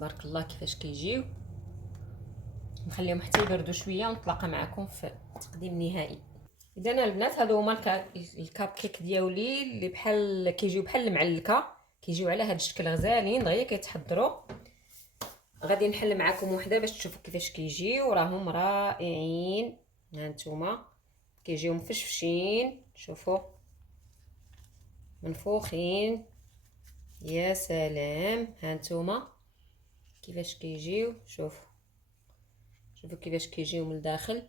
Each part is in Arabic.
بارك الله كيفاش كيجيو. نخليهم حتى يبردوا شويه ونتلاقى معكم في التقديم النهائي. اذا البنات هادو هما الكاب كيك ديالي اللي بحال كيجيو بحال المعلكه، كيجيو على هاد الشكل غزالين دغيا كيتحضروا. غادي نحل معكم وحده باش تشوفوا كيفاش كيجيو، راهم رائعين. ها نتوما كيجيو مفشفشين، شوفوا منفوخين، يا سلام. ها نتوما كيفاش كيجيو، شوفوا كيفاش كيجيو من الداخل،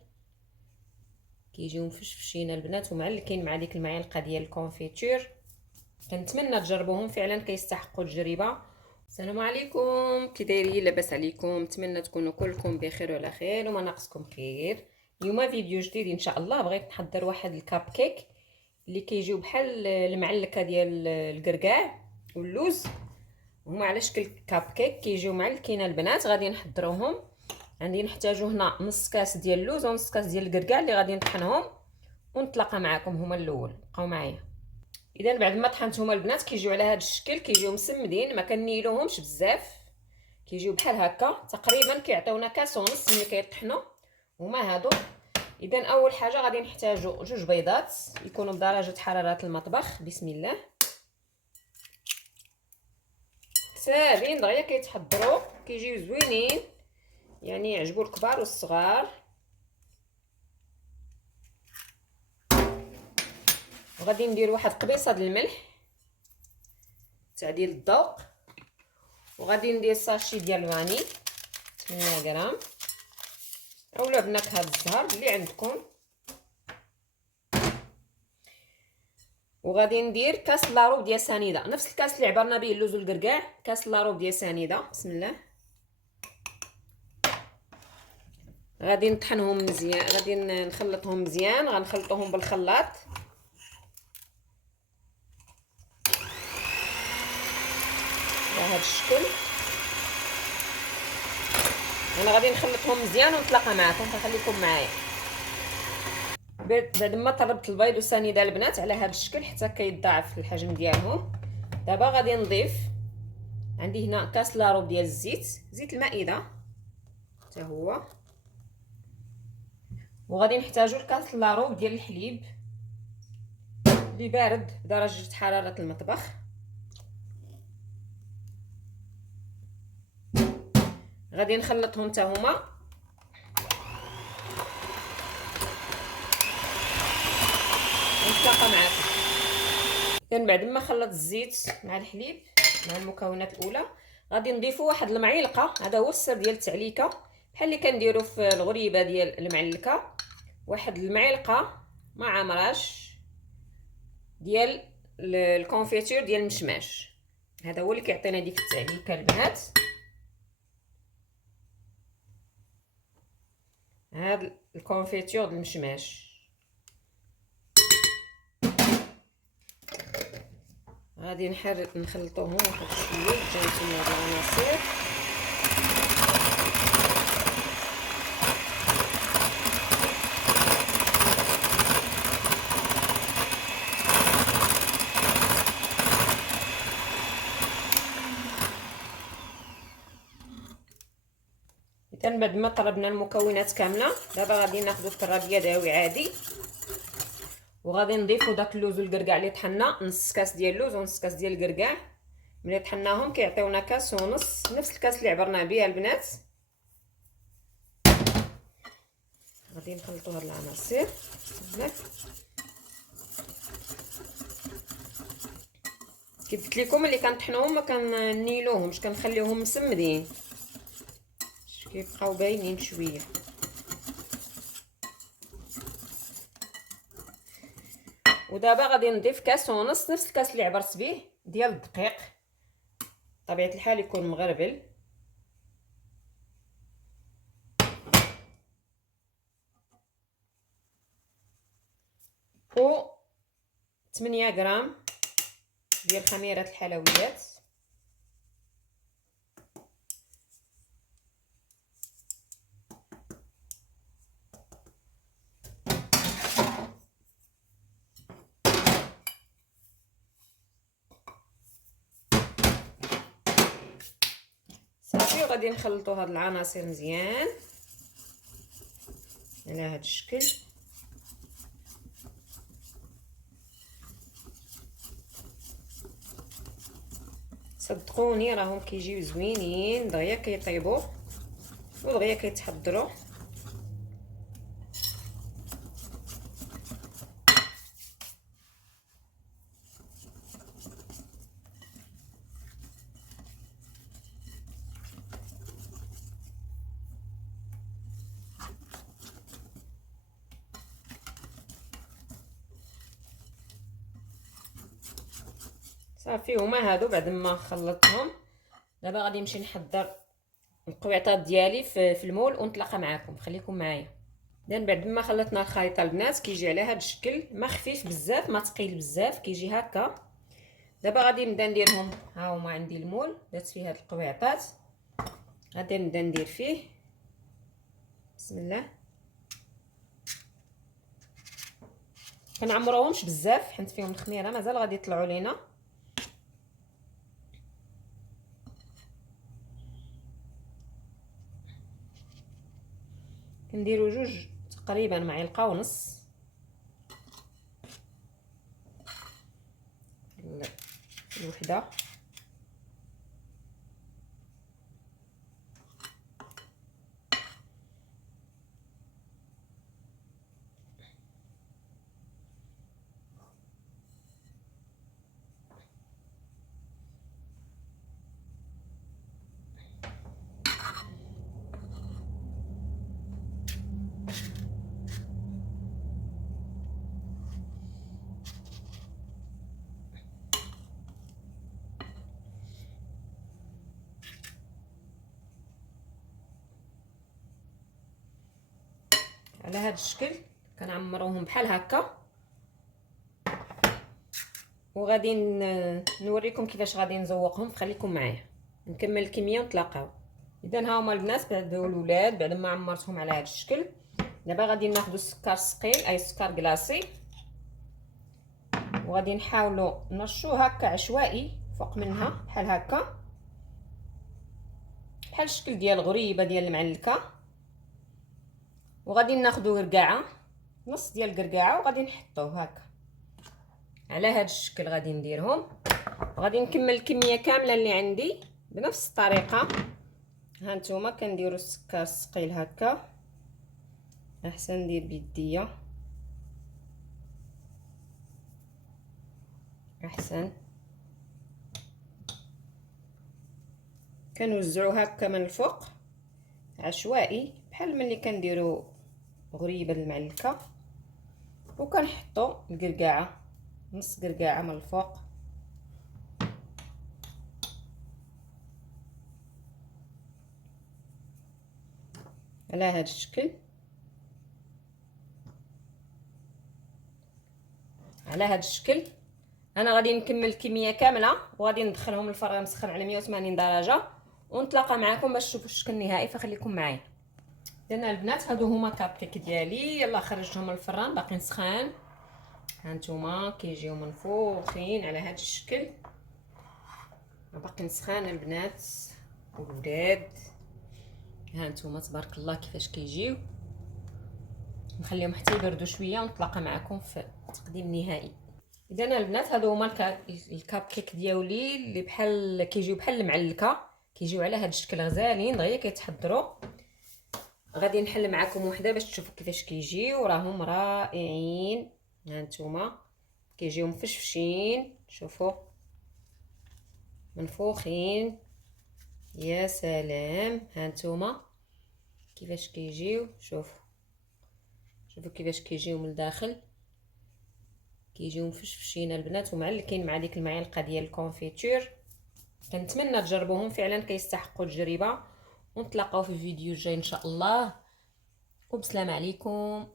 كيجيو مفشفشين البنات ومعلكين مع ديك المعلقه ديال الكونفيتور. كنتمنى تجربوهم، فعلا كيستحقوا التجربه. السلام عليكم، كي دايرين؟ لاباس عليكم؟ نتمنى تكونوا كلكم بخير وعلى خير وما ناقصكم خير. اليوم فيديو جديد ان شاء الله. بغيت نحضر واحد الكاب كيك اللي كيجيو بحال المعلكه ديال الكركاع واللوز، هما على شكل كاب كيك كيجيو معلكين البنات. غادي نحضروهم. عندي نحتاجو هنا نص كاس ديال اللوز ونص كاس ديال الكركاع اللي غادي نطحنهم ونتلاقى معكم هما الاول. بقاو معايا. اذا بعد ما طحنتهم البنات كيجيو على هذا الشكل، كيجيو مسمدين، ما كنيلوهمش بزاف، كيجيو بحال هكا تقريبا. كيعطيونا كاس ونص ملي كيطحنوا هما هادو. اذا اول حاجه غادي نحتاجو جوج بيضات يكونوا بدرجه حراره المطبخ. بسم الله. ساهلين دغيا كيتحضروا، كيجيو زوينين، يعني يعجبوا الكبار والصغار. وغادي ندير واحد قبيصه ديال الملح تعديل الذوق، وغادي ندير ساشي ديال الفاني 8 غرام اولا بنكهه الزهر اللي عندكم. وغادي ندير كاس لاروب ديال سنيده، نفس الكاس اللي عبرنا به اللوز والكركاع، كاس لاروب ديال سنيده. بسم الله. غادي نطحنهم مزيان، غادي نخلطهم مزيان، غنخلطوهم بالخلاط بهذا الشكل. انا غادي نخلطهم مزيان ونتلاقى معكم، فخليكم معايا. بعد ما طربت البيض والسنيده البنات على هذا الشكل حتى كيتضاعف الحجم ديالهم، دابا غادي نضيف عندي هنا كاس لاروب ديال الزيت، زيت المائده حتى هو. وغادي نحتاجو الكاس لاروب ديال الحليب اللي بارد بدرجه حراره المطبخ. غادي نخلطهم حتى هما. نتلاقى معكم. اذا بعد ما خلط الزيت مع الحليب مع المكونات الاولى، غادي نضيفوا واحد المعلقه، هذا هو السر ديال التعليكه، بحال اللي كنديروا في الغريبه ديال المعلكه، واحد المعلقه مع مراش ديال الكونفيتور ديال المشماش. هذا هو اللي كيعطينا ديك التعليكه البنات. هاد الكونفيتور ديال المشماش غادي نخلطوهم واحد شويه جانتوني هاد العناصر. اذا بعد ما طربنا المكونات كامله، دابا غادي ناخذ الطراد يدوي عادي، وغادي نضيفوا داك اللوز والكركاع اللي طحنا، نص كاس ديال اللوز ونص كاس ديال الكركاع. ملي طحناهم كيعطيونا كاس ونص، نفس الكاس اللي عبرنا به البنات. غادي نخلطوا هاد العناصر بزاف. كيف قلت لكم اللي كنطحنوهم ما كننيلوهمش، كنخليوهم مسمدين كيبقاو باينين شويه. ودابا غادي نضيف كاس ونص، نفس الكاس اللي عبرت به ديال الدقيق، بطبيعه الحال يكون مغربل. و 8 غرام ديال خميره الحلويات. صافي وغادي نخلطوا هاد العناصر مزيان على هاد الشكل. صدقوني راهم كيجيو زوينين، دغيا كيطيبوا ودغيا كيتحضروا. صافي هما هادو بعد ما خلطتهم. دابا غادي نمشي نحضر القويطات ديالي في المول ونتلاقى معكم. خليكم معايا. اذا بعد ما خلطنا الخليط البنات كيجي على هذا الشكل، ما خفيف بزاف ما ثقيل بزاف، كيجي هكا. دابا غادي نبدا نديرهم. ها هما عندي المول درت فيه هاد القويطات، غادي نبدا ندير فيه. بسم الله. كنعمروهمش بزاف حيت فيهم الخميره مازال غادي يطلعوا لينا. كنديروا جوج تقريبا معلقه ونص الوحده. على هذا الشكل كنعمروهم بحال هكا، وغادي نوريكم كيفاش غادي نزوقهم. خليكم معايا نكمل الكميه ونتلاقاو. اذا ها هما البنات بعد الولاد بعد ما عمرتهم على هذا الشكل. دابا غادي ناخذ السكر الثقيل اي سكر كلاصي، وغادي نحاولوا نرشوه هكا عشوائي فوق منها بحال هكا، بحال الشكل ديال غريبه ديال المعلكه. وغادي ناخذوا قرقاعه، نص ديال القرقاعه، وغادي نحطوه هكا على هذا الشكل. غادي نديرهم وغادي نكمل الكميه كامله اللي عندي بنفس الطريقه. ها نتوما كنديروا السكر الثقيل هكا، احسن ندير بيديا احسن. كنوزعوا هكا من الفوق عشوائي بحال ملي كنديروا غريبه المعلكه، وكنحطوا القرقاعه نص قرقاعه من الفوق على هذا الشكل. على هذا الشكل انا غادي نكمل الكميه كامله وغادي ندخلهم الفران مسخن على 180 درجه ونتلاقى معكم باش تشوفوا الشكل النهائي. فخليكم معايا. اذا البنات هادو هما كابكيك ديالي، يلا خرجتهم من الفران باقيين سخان. هانتوما كيجيو منفوخين على هذا الشكل، باقيين سخان البنات والولاد. هانتوما تبارك الله كيفاش كيجيو. نخليهم حتى يبردوا شويه ونتلاقى معكم في التقديم النهائي. اذا البنات هادو هما الكاب كيك ديالي اللي بحال كيجيو بحال المعلكه، كيجيو على هذا الشكل غزالين دغيا كيتحضروا. غادي نحل معكم وحده باش تشوفوا كيفاش كيجيو، راهم رائعين. هانتوما كيجيو مفشفشين، شوفوا منفوخين يا سلام. هانتوما كيفاش كيجيو، شوفوا كيفاش كيجيو من الداخل، كيجيو مفشفشين البنات ومعلكين مع ديك المعلقه ديال الكونفيتور. كنتمنى تجربوهم فعلا كيستحقوا التجربه. ونتلاقاو في الفيديو الجاي ان شاء الله، وبسلام عليكم.